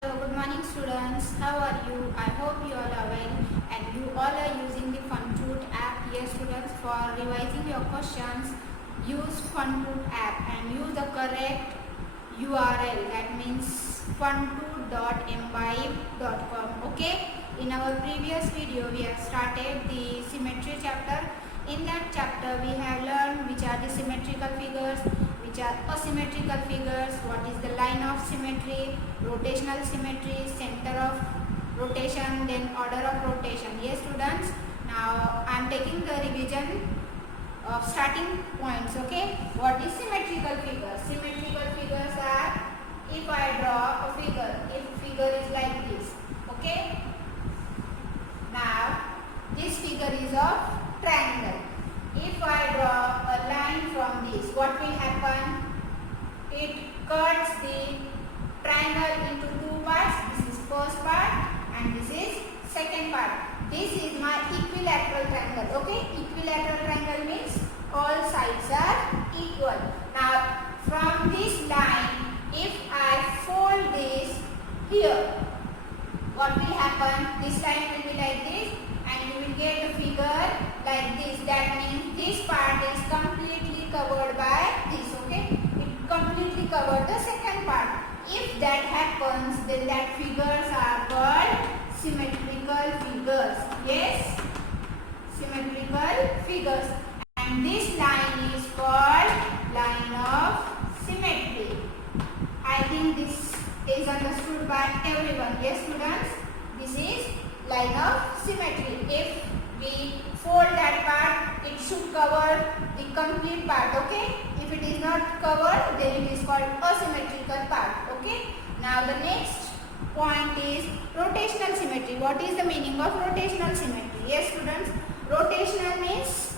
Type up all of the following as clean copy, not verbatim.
Hello, good morning students. How are you? I hope you all are well and you all are using the FunTutor app. Yes students, for revising your questions, use FunTutor app and use the correct URL, that means funtutor.mbibe.com. Okay, in our previous video we have started the symmetry chapter. In that chapter we have learned which are the symmetrical figures, which are asymmetrical figures, what is the line of symmetry, rotational symmetry, center of rotation, then order of rotation. Yes students, now I am taking the revision of starting points. Okay, what is symmetrical figures? Symmetrical figures are, if I draw a figure, if figure is like this. Okay, now this figure is of triangle. If I draw a line from this, what will happen? It cuts the triangle into two parts. This is first part and this is second part. This is my equilateral triangle. Okay, equilateral triangle means all sides are equal. Now from this line, if I fold this here, what will happen? This line will be like this and you will get a figure like this. That means this part is completely covered by this. Okay, it completely covered the second part. If that happens, then that figures are called symmetrical figures. Yes, symmetrical figures. And this line is called line of symmetry. I think this is understood by everyone. Yes students, this is line of symmetry. If we fold that part, it should cover the complete part. Okay, if it is not covered, then it is called asymmetrical part. Okay, now the next point is rotational symmetry. What is the meaning of rotational symmetry? Yes students, rotational means,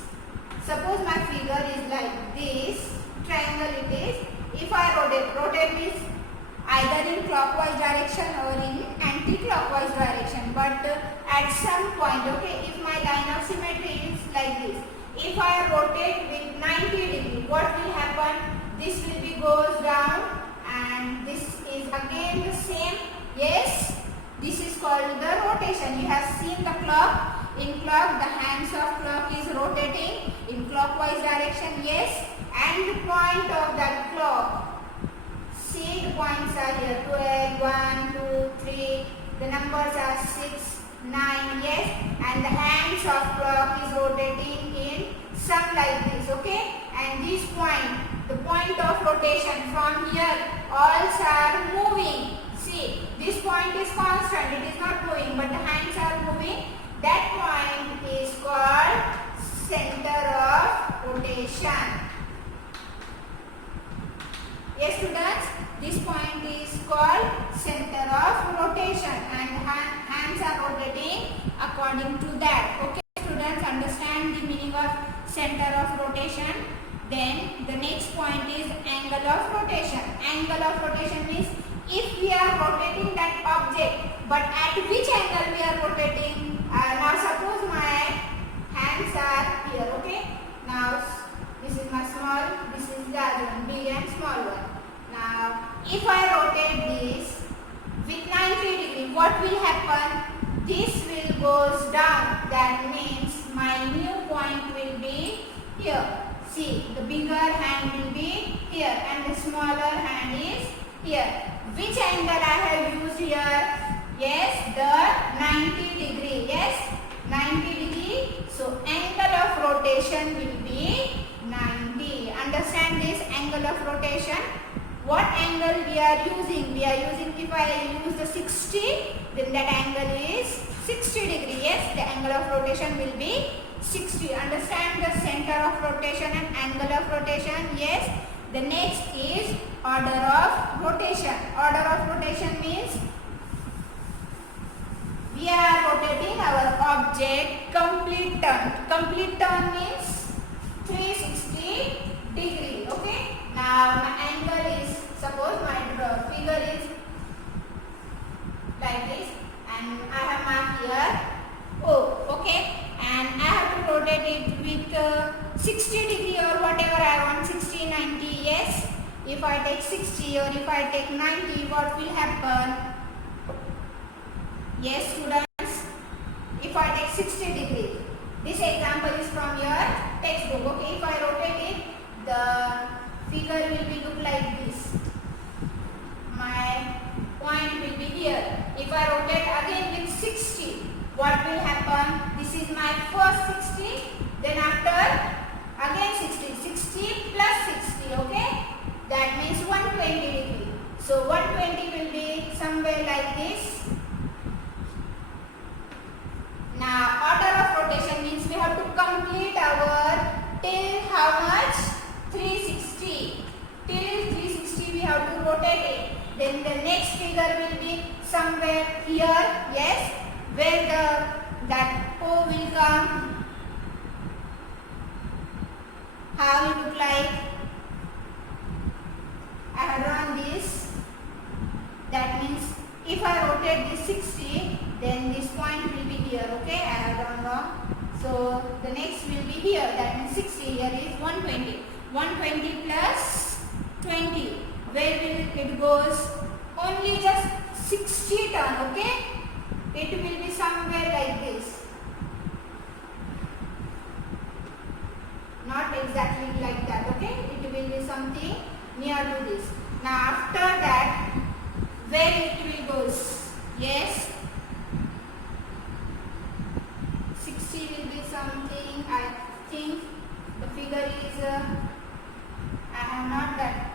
suppose my figure is like this, triangle it is. If I rotate this either in clockwise direction or in anti-clockwise direction, but at some point, okay, if my line of symmetry is like this, if I rotate with 90 degree, what will happen? This will be goes down and this is again the same. Yes, this is called the rotation. You have seen the clock. In clock, the hands of clock is rotating in clockwise direction. Yes, and the point of that clock, see the points are here, 12, 1, 2, 3, the numbers are 6, 9, yes, and the hands of clock is rotating in some like this. Okay, and this point, the point of rotation from here, all are moving. See, this point is constant, it is not moving, but the hands are moving. That point is called center of rotation. Yes students, this point is called center of rotation and hands are rotating according to that. Okay students, understand the meaning of center of rotation. Then the next point is angle of rotation. Angle of rotation means if we are rotating that object, but at which angle we are rotating. Now suppose my hands are here. Okay, now this is my small, this is large one, big and small one. Now if I rotate this with 90 degree, what will happen? This will goes down. That means my new point will be here. See, the bigger hand will be here and the smaller hand is here. Which angle I have used here? Yes, the 90 degree. Yes, 90 degree. So angle of rotation will be 90. Understand this angle of rotation? What angle we are using? We are using, if I use the 60, then that angle is 60 degree. Yes, the angle of rotation will be 60. Understand the center of rotation and angle of rotation? Yes. The next is order of rotation. Order of rotation means we are rotating our object complete turn. Complete turn means 360 degree. Okay. Now my angle is, suppose my figure is like this and I have marked here O. Okay. And I have to rotate it with 60 degree or whatever I want, 60, 90. Yes. If I take 60 or if I take 90, what will happen? Yes, students. If I take 60 degrees, this example is from your textbook. Okay, if I rotate it, the figure will be look like this. My point will be here. If I rotate again with 60, what will happen? This is my first 60, then after again 60, 60 plus 60, okay? That means 120 degree. So 120 will be somewhere like this. Now order of rotation means we have to complete our till how much? 360. Till 360 we have to rotate it. Then the next figure will be somewhere here, yes, where that O will come. How it look like? I have drawn this. That means if I rotate this 60, then this point will be here. Okay, I have drawn wrong. So the next will be here. That means 60. Here is 120. 120 plus 20. Where will it goes? Only just 60 turn. Okay, it will be somewhere like this. Not exactly like that. Okay, it will be something near to this. Now after that, where it will goes? Yes, 60 will be something. I think the figure is. I have not that.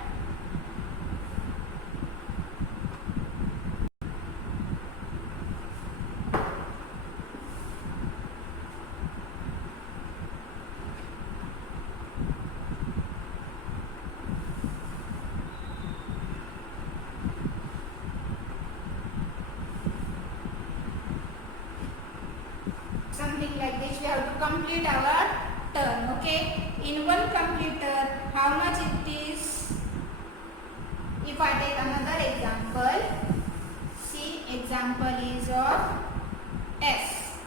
Something like this, we have to complete our turn. Okay, in one complete turn, how much it is? If I take another example, see, example is of S.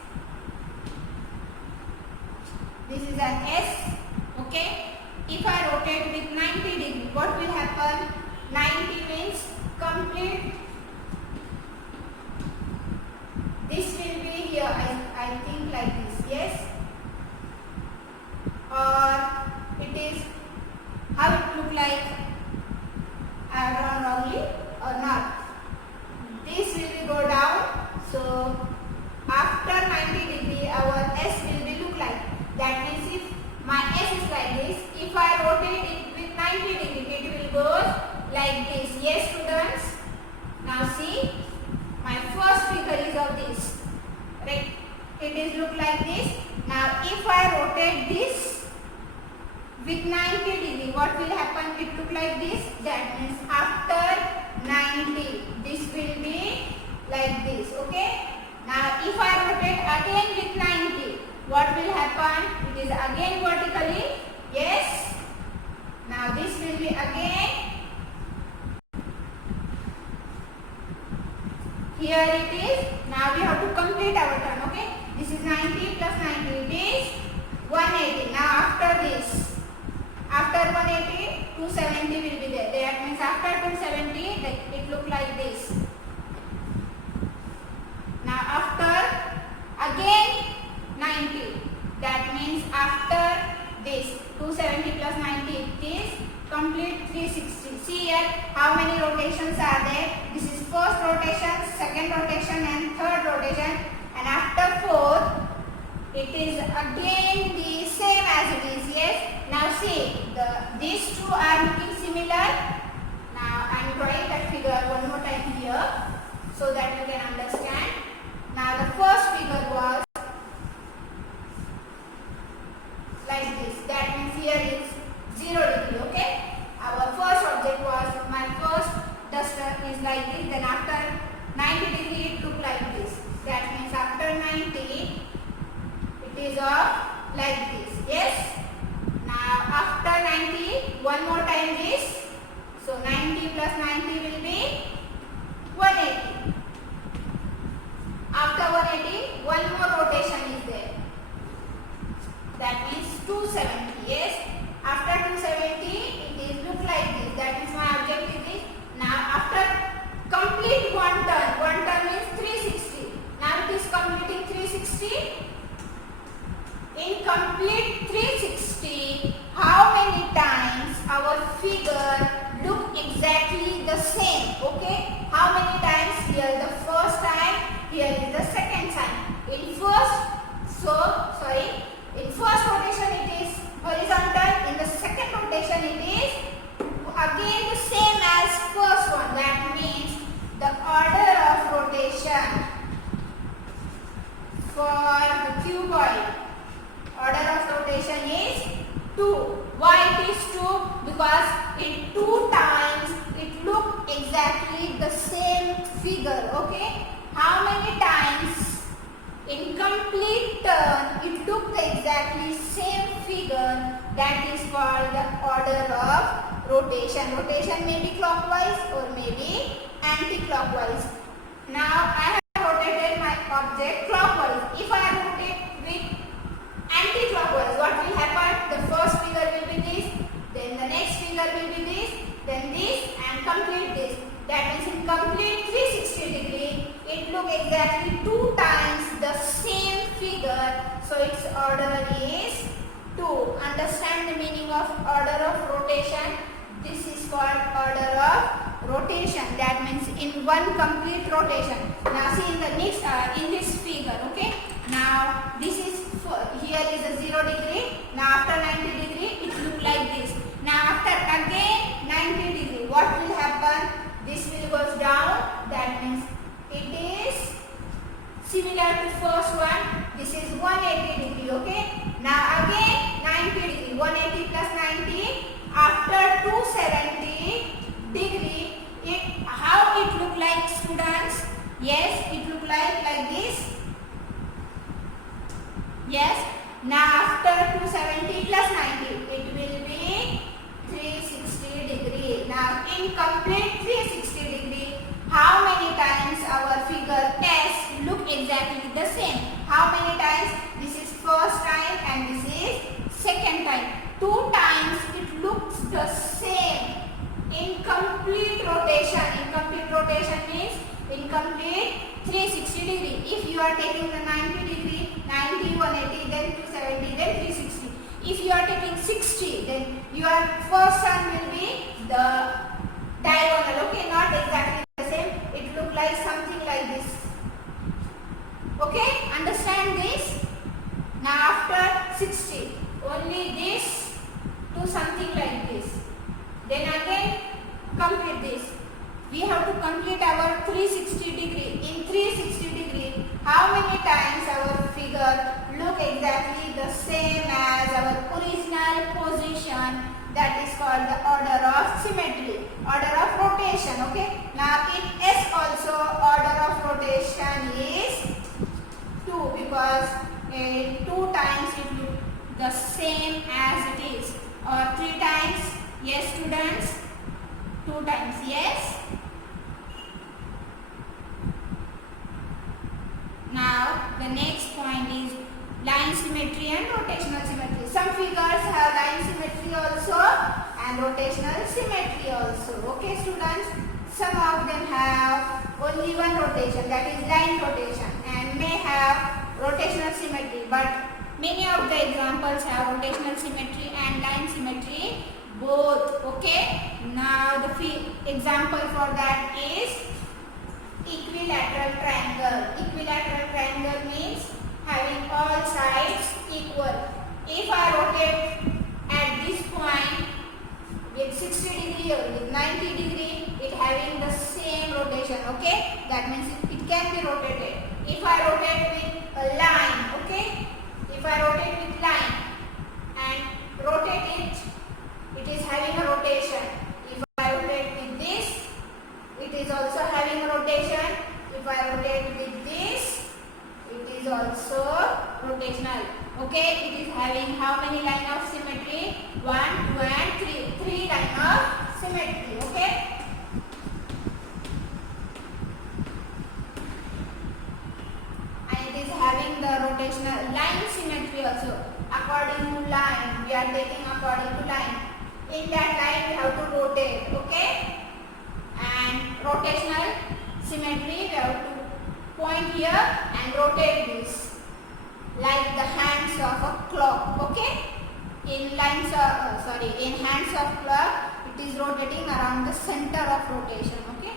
This is an S. Okay, if I rotate with 90 degree, what will happen? 90 means complete. This will be here, I think like this, yes? Or it is, how it look like? I have drawn wrongly or not? This will be go down. So after 90 degree, our S will be look like. That means if my S is like this, if I rotate it with 90 degree, it will go like this. Yes, students? Now see. My first figure is of this, right? It is look like this. Now if I rotate this with 90 degree, what will happen? It look like this. That means after 90, this will be like this. Okay. Now if I rotate again with 90, what will happen? It is again vertically. Yes. Now this will be again. Here it is. Now we have to complete our turn. Okay. This is 90 plus 90. It is 180. Now after this, after 180, 270 will be there. That means after 270, it look like this. Now after again 90. That means after this 270 plus 90, it is complete 360. See here how many rotations are there. This is first rotation, second rotation and third rotation, and after fourth it is again the same as it is. Yes. Now see, these two are looking similar. Now I am drawing that figure one more time here so that you can understand. Now the first figure was like this. That means here is 0 degree. Okay. Our first object was, my first duster is like this. Then after 90 degree it look like this. That means after 90 it is like this. Yes. Now after 90, one more time this. So 90 plus 90 will be 180. After 180, one more rotation is there. That means 270. Yes. After 270, it is look like this. That is my object is this. Now after complete one turn means 360. figure look exactly the same. Okay, how many times? Here the first time, here is the second time. In first rotation it is horizontal, in the second rotation it is again the same as first one. That means the order of rotation for the cuboid, order of rotation is 2. Why it is 2? Because in 2 times it look exactly the same figure. Okay, how many times in complete turn it looked exactly same figure? That is called the order of rotation. Rotation may be clockwise or may be anti-clockwise. Now I have rotated my object clockwise. If I rotate with anti-clockwise, what will happen? The first figure will be this, then the next figure will be this, then this, and complete this. That means in complete 360 degree, it look exactly 2 times the same figure. So its order is 2. Understand the meaning of order of rotation? This is called order of rotation. That means in one complete rotation. Now see in the next in this figure. Okay. Now this is here is a 0 degree. Now after 90 degree, it look like this. Now after again 90 degree, what will happen? This will goes down. That means it is similar to first one. This is 180 degree. Okay. Now again 90 degree. 180 plus 90. After 270 degree, how it look like, students? Yes, it look like this. Yes. Now after 270 plus 90, it will be 360 degree. Now in complete 360 degree, how many times our figure S look exactly the same? How many times? This is first time and this is second time. 2 times it looks the same. In complete rotation. In complete rotation means in complete 360 degree. If you are taking the 90 degree, 90, 180, then 270, then 360. If you are taking 60, then your first one will be the diagonal. Okay, not exactly the same. It look like something like this. Okay, understand this? Now after 60, only this to something like this. Then again complete this. We have to complete our 360 degree. In 360 degree, how many times our figure look exactly the same as our original position? That is called the order of symmetry, order of rotation. Okay. Now in S also order of rotation is 2 because 2 times it look the same as it is. Or 3 times. Yes, students. 2 times. Yes. Now the next point is line symmetry and rotational symmetry. Some figures have line symmetry also and rotational symmetry also. Okay, students. Some of them have only one rotation, that is line rotation, and may have rotational symmetry. But many of the examples have rotational symmetry and line symmetry both. Okay. Now the example for that is equilateral triangle. Equilateral triangle means having all sides equal. If I rotate at this point with 60 degree or with 90 degree, it having the same rotation. Okay. That means it can be rotated. If I rotate with a line, okay. If I rotate with line and rotate it, it is having a rotation. If I rotate with this, it is also having a rotation. If I rotate with this, it is also rotational. Okay, it is having how many line of symmetry? 1, 2 and 3. 3 line of symmetry. Okay. And it is having the rotational line symmetry also. According to line, we are taking according to line. In that line, we have to rotate. Okay. And rotational symmetry, we have to point here and rotate this like the hands of a clock. Okay. In hands of clock, it rotating around the center of rotation. Okay.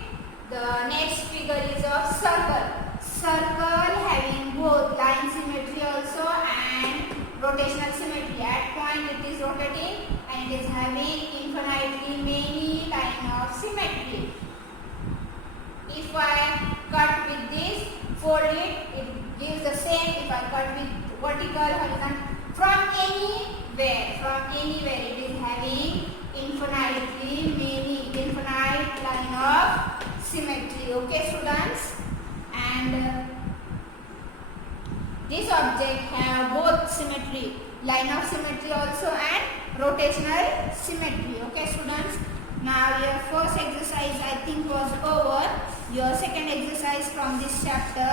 The next figure is a circle. Circle having both line symmetry also and rotational symmetry. At point it is rotating and it is having infinitely many line of symmetry. If I cut with this, fold it, it gives the same. If I cut with vertical, horizontal, from anywhere it is having infinitely many, infinite line of symmetry. Okay, students? And this object have both symmetry, line of symmetry also and rotational symmetry. Okay, students? Now your first exercise I think was over. Your second exercise from this chapter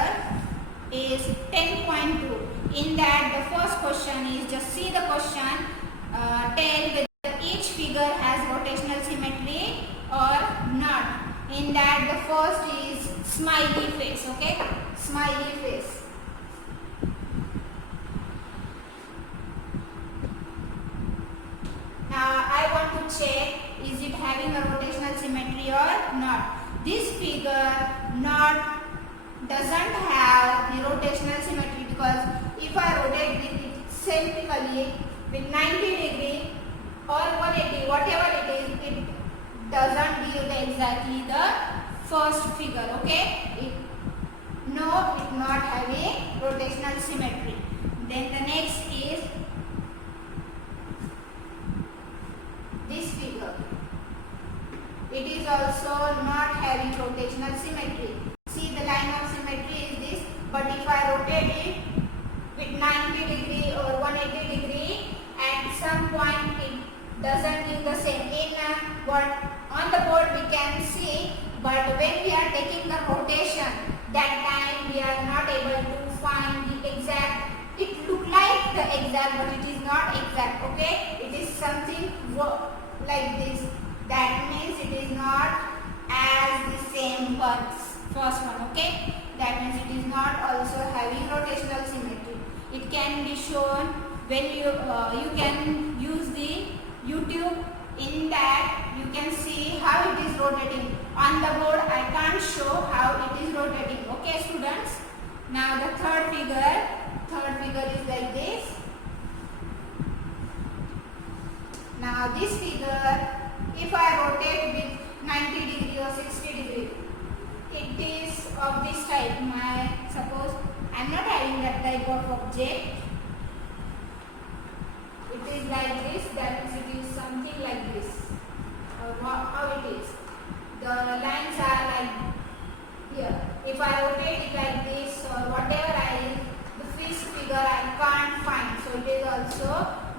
is 10.2. In that the first question is, just see the question, tell whether each figure has rotational symmetry or not. In that the first is smiley face. Okay, smiley face. Now I want to check, is it having a rotational symmetry or not. This figure doesn't have the rotational symmetry, because if I rotate it centrically with 90 degree or 180, whatever it is, it doesn't give exactly the first figure. Okay, it's not having rotational symmetry. Then the next is this figure. It is also not having rotational symmetry. See, the line of symmetry is this, but if I rotate it with 90 degree or 180 degree, at some point it doesn't give the same. In what on the board we can see, but when we are taking the rotation, that time we are not able to find the exact. It look like the exact, but it is not exact. Okay, it is something like this. That means it is not as the same first one. Okay, that means it is not also having rotational symmetry. It can be shown when you can use the YouTube. In that you can see how it is rotating. On the board I can't show how it is rotating. Okay, students. Now the third figure is like this. Now this figure, if I rotate with 90 degree or 60 degree, it is of this type. Suppose I am not having that type of object. It is like this, that means it is something like this. How it is. The lines are like here. If I rotate it like this or whatever the fish figure I can't find. So it is also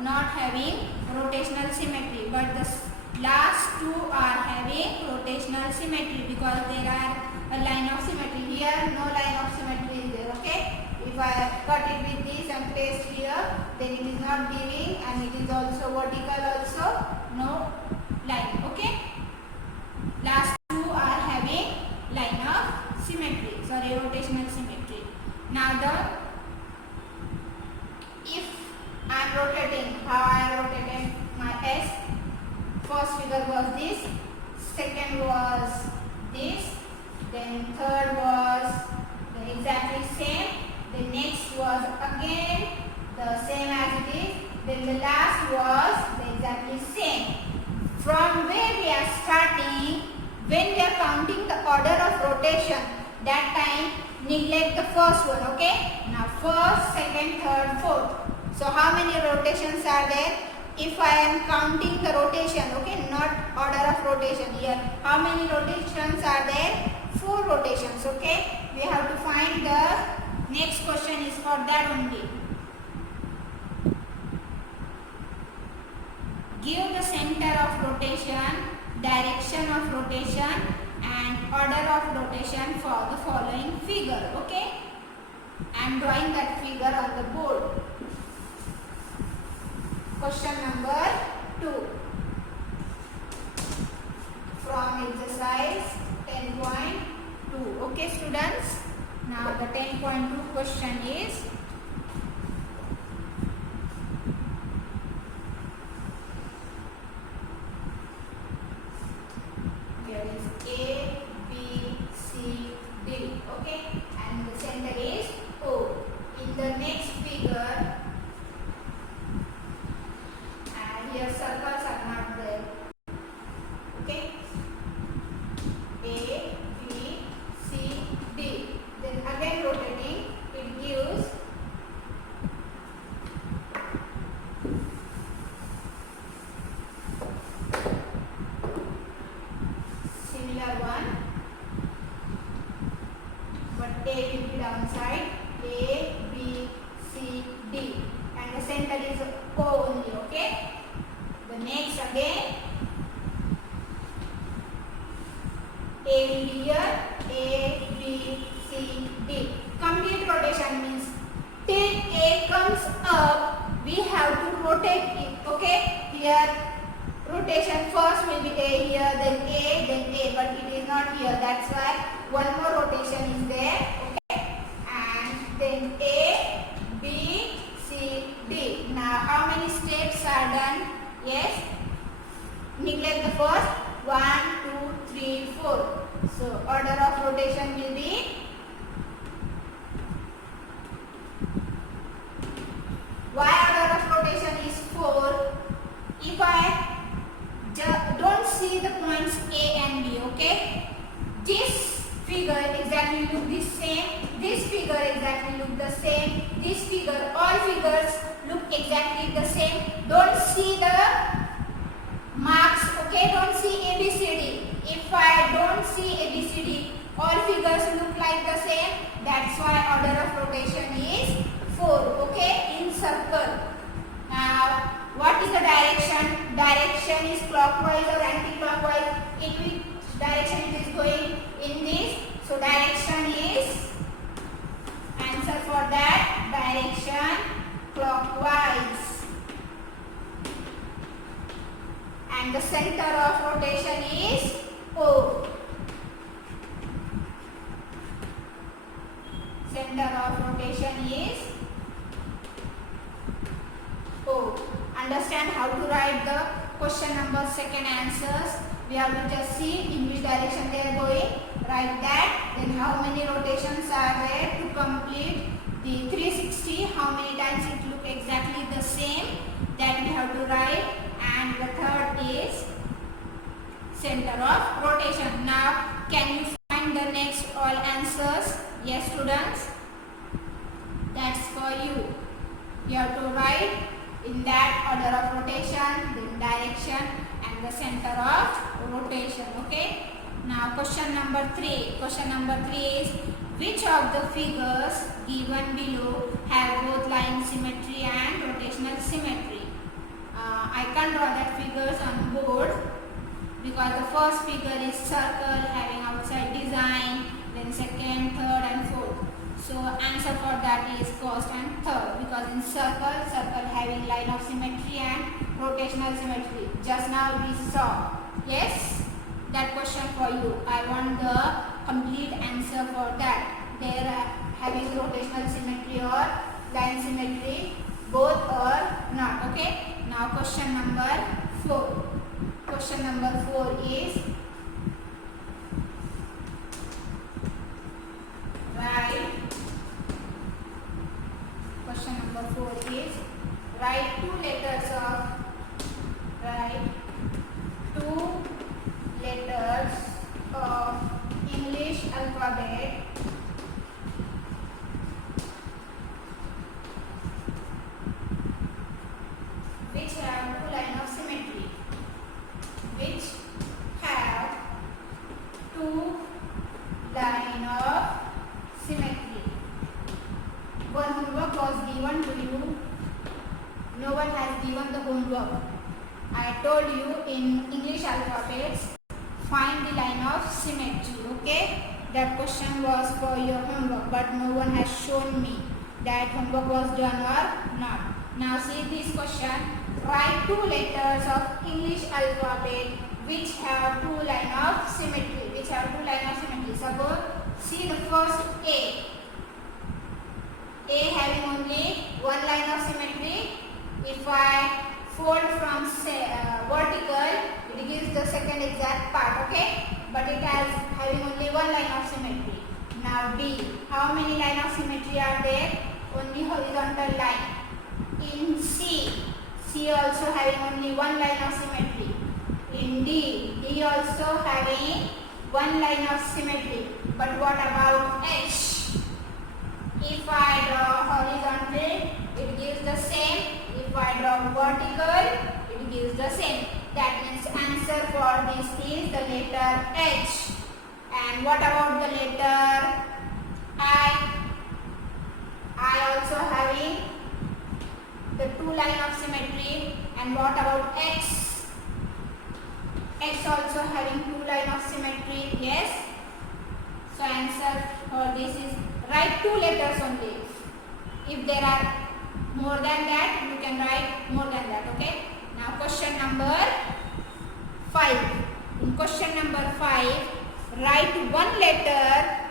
not having rotational symmetry. But the last two are having rotational symmetry, because there are a line of symmetry. Here no line of symmetry is there. Okay. If I cut it with this and place here, then it is not giving, and it is also vertical also no line. Okay. Last two are having line of symmetry. Sorry, rotational symmetry. Now if I am rotating, how I am rotating my S. First figure was this, second was this, then third was the exactly same, the next was again the same as it is, then the last was the exactly same. From where we are starting, when we are counting the order of rotation, that time neglect the first one. Okay. Now first, second, third, fourth. So how many rotations are there? If I am counting the rotation, okay, not order of rotation here. How many rotations are there? 4 rotations. Okay. We have to find the next question is for that only. Give the center of rotation, direction of rotation and order of rotation for the following figure. Okay. I am drawing that figure on the board. Question number 2 from exercise 10.2. Okay, students. Now the 10.2 question is, Okay, A, B, C, D. Then again rotating, it gives similar one, but A will be downside. A, B, C, D, and the center is O only. Okay. The next again, A will be here. A, B, C, D. Complete rotation means till A comes up, we have to rotate it. Okay. Here rotation first will be A here, then A, but it is not here. That's why one more rotation is there. Okay. And then A, B, C, D. Now how many steps are done? Yes. Neglect the first. 1, 2, 3, 4. So order of rotation will be why order of rotation is 4? If I don't see the points A and B, okay? This figure exactly look the same. This figure exactly look the same. This figure, all figures look exactly the same. Don't see the marks, okay? Don't see A, B, C, D. If I don't see A, B, C, D, all figures look like the same. That's why order of rotation is 4, okay? In circle. Now, what is the direction? Direction is clockwise or anti-clockwise? In which direction it is going? In this. So, direction is, answer for that, direction clockwise. And the center of rotation is O. Center of rotation is O. Understand how to write the question number second answers. We have to just see in which direction they are going. Write that. Then how many rotations are there to complete the 360. How many times it look exactly the same. That we have to write. And the third is center of rotation. Now can you find the next all answers? Yes students. That's for you. You have to write in that order of rotation, then direction and the center of rotation. Okay. Now question number 3. Question number 3 is which of the figures given below have both line symmetry and rotational symmetry? I can't draw that figures on board because the first figure is circle having outside design, then second, third and fourth. So answer for that is first and third because in circle having line of symmetry and rotational symmetry. Just now we saw. Yes, that question for you. I want the complete answer for that. They are having rotational symmetry or line symmetry, both or not. Okay. Now question number 4. Question number 4 is write. Question number 4 is write two letters of English alphabet which have two line of symmetry. Which have two line of symmetry. One homework was given to you. No one has given the homework. I told you in English alphabets, find the line of symmetry. Okay, that question was for your homework, but no one has shown me that homework was done or not. Now see this question. Write two letters of English alphabet which have two line of symmetry. Which have two line of symmetry. Suppose see the first A. A having only one line of symmetry. If I fold from vertical, it gives the second exact part, okay? But it has having only one line of symmetry. Now B, how many line of symmetry are there? Only horizontal line. In C, C also having only one line of symmetry. in D. D also having one line of symmetry. But what about H? If I draw horizontal, it gives the same. If I draw vertical, it gives the same. That means answer for this is the letter H. And what about the letter I? I also having the two line of symmetry. And what about X? X also having two line of symmetry. Yes. So answer for this is write two letters only. If there are more than that, you can write more than that. Okay. Now question number 5. In question number 5, write one letter.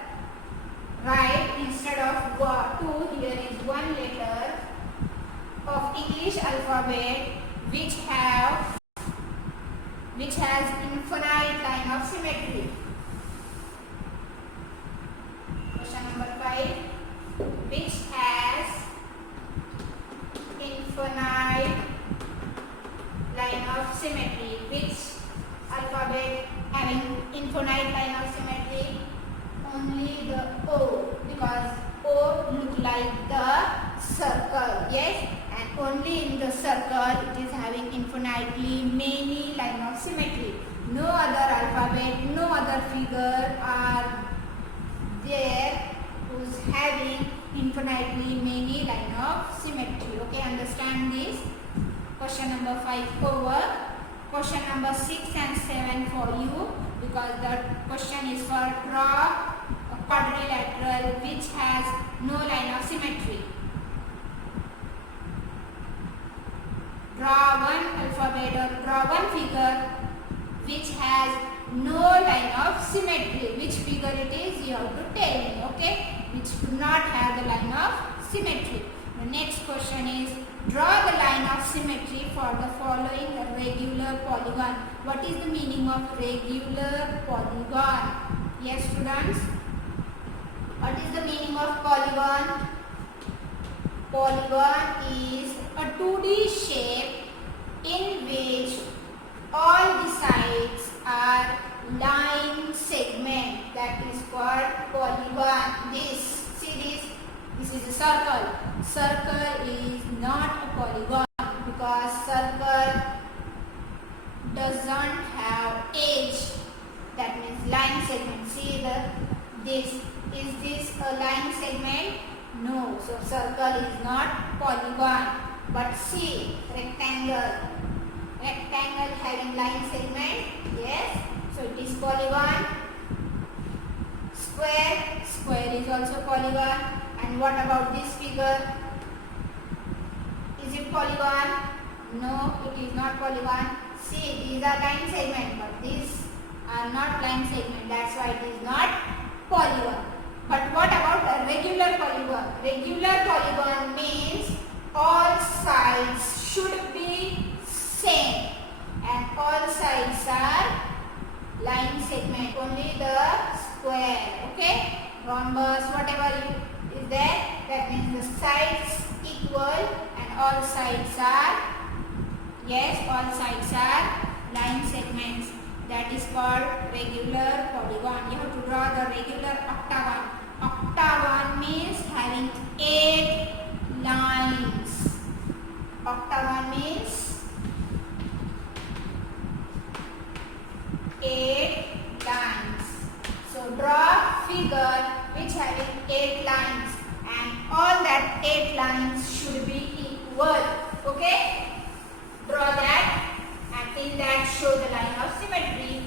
Write instead of 2, here is one letter of English alphabet which has infinite line of symmetry. Question number 5, which has infinite line of symmetry. Which alphabet having infinite line of symmetry? Only the O, because O look like the circle. Yes, and only in the circle it is having infinitely many line of symmetry. No other alphabet, no other figure are there who's having infinitely many line of symmetry. Okay, understand this? Question number 5 over. Question number 6 and 7 for you, because the question is for draw a quadrilateral which has no line of symmetry. Draw one alphabet or draw one figure which has no line of symmetry. Which figure it is, you have to tell me. Okay, which do not have the line of symmetry. The next question is draw the line of symmetry for the following regular polygon. What is the meaning of regular polygon? Yes, students. What is the meaning of polygon? Polygon is a 2D shape in which all the sides are line segment. That is called polygon. This is a circle. Circle is not a polygon because circle doesn't have edge. That means line segment. See is this a line segment? No. So circle is not polygon. But see rectangle. Rectangle having line segment. Yes. So it is polygon. Square. Square is also polygon. And what about this figure? Is it polygon? No, it is not polygon. See, these are line segment, but these are not line segment. That's why it is not polygon. But what about a regular polygon? Regular polygon means all sides should be same and all sides are line segment. Only the square. Okay? Rhombus, whatever is there, that means the sides equal and all sides are, yes, all sides are line segments. That is called regular polygon. You have to draw the regular octagon. Octagon means having 8 lines. Octagon means 8 lines. So draw figure which having 8 lines and all that 8 lines should be equal. Okay? Draw that and in that show the line of symmetry.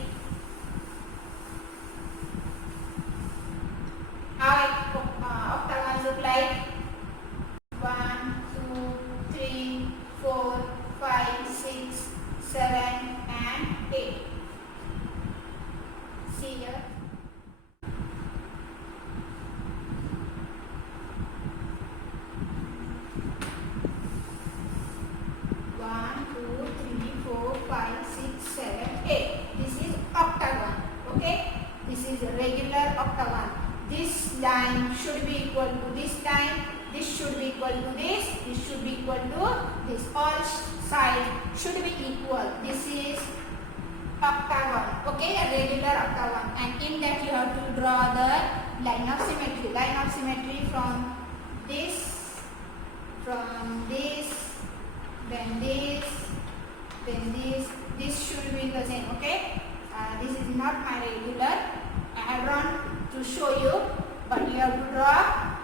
How octagons look like? 1, 2, 3, 4, 5, 6, 7 and 8. See here. Regular octagon. This line should be equal to this line, this should be equal to this should be equal to this. All sides should be equal. This is octagon, okay, a regular octagon, and in that you have to draw the line of symmetry. Line of symmetry from this, then this, then this. This should be the same, okay. This is not my regular. I have drawn to show you, but you have to draw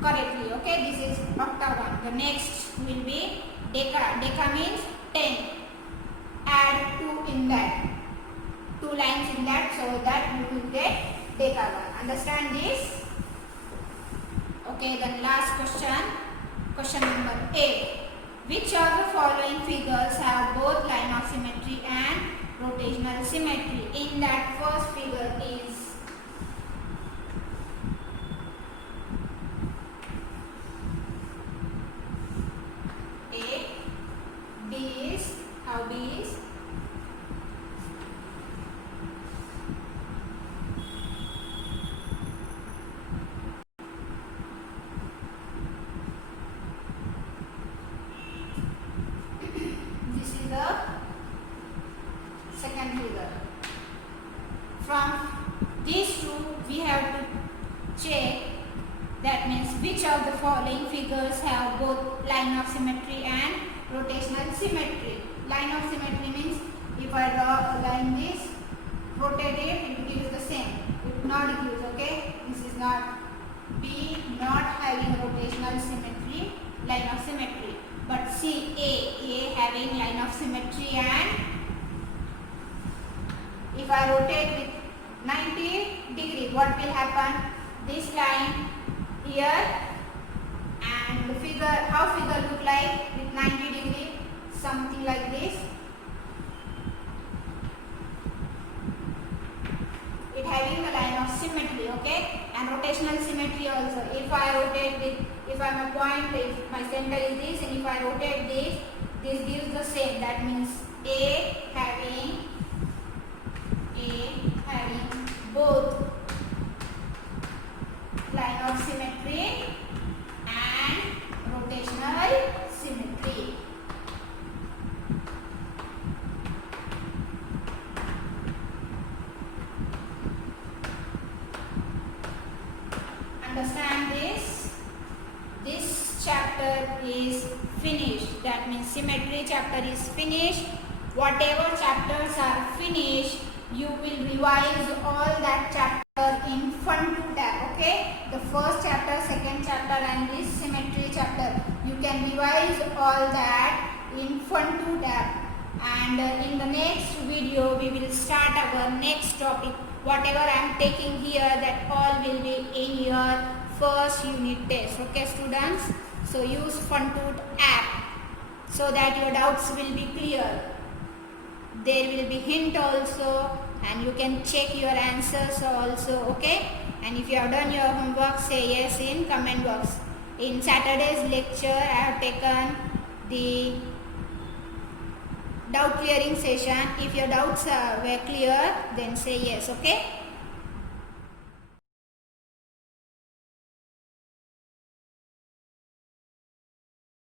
correctly, okay. This is octagon. The next will be deca. Deca means 10. Add 2 in that, 2 lines in that, so that you will get decagon. Understand this? Okay, then last question. Question number 8. Which of the following figures have both line of symmetry and rotational symmetry? In that first figure is A. B is, how B is? Second figure. From these two we have to check, that means which of the following figures have both line of symmetry and rotational symmetry. Line of symmetry means if I draw a line this, rotate it gives the same. It not gives, okay. This is not B, not having rotational symmetry, line of symmetry. But see A having line of symmetry, and if I rotate with 90 degrees, what will happen? This line here, and the figure, how figure look like with 90 degrees? Something like this. It having the line of symmetry, okay, and rotational symmetry also. If I rotate with, if I am a point, if my center is this, and if I rotate this, this gives the same. That means A having both line of symmetry and rotational symmetry. Understand this? This chapter is finished. That means symmetry chapter is finished. Whatever chapters are finished, you will revise all that chapter in Fun 2 tab, okay. The first chapter, second chapter, and this symmetry chapter, you can revise all that in Fun 2 tab. And in the next video we will start our next topic. Whatever I am taking here, that all will be in your first unit test, okay students. So use Fun 2 app so that your doubts will be clear. There will be hint also, and you can check your answers also, okay. And if you have done your homework, say yes in comment box. In Saturday's lecture I have taken the doubt clearing session. If your doubts were clear, then say yes, okay.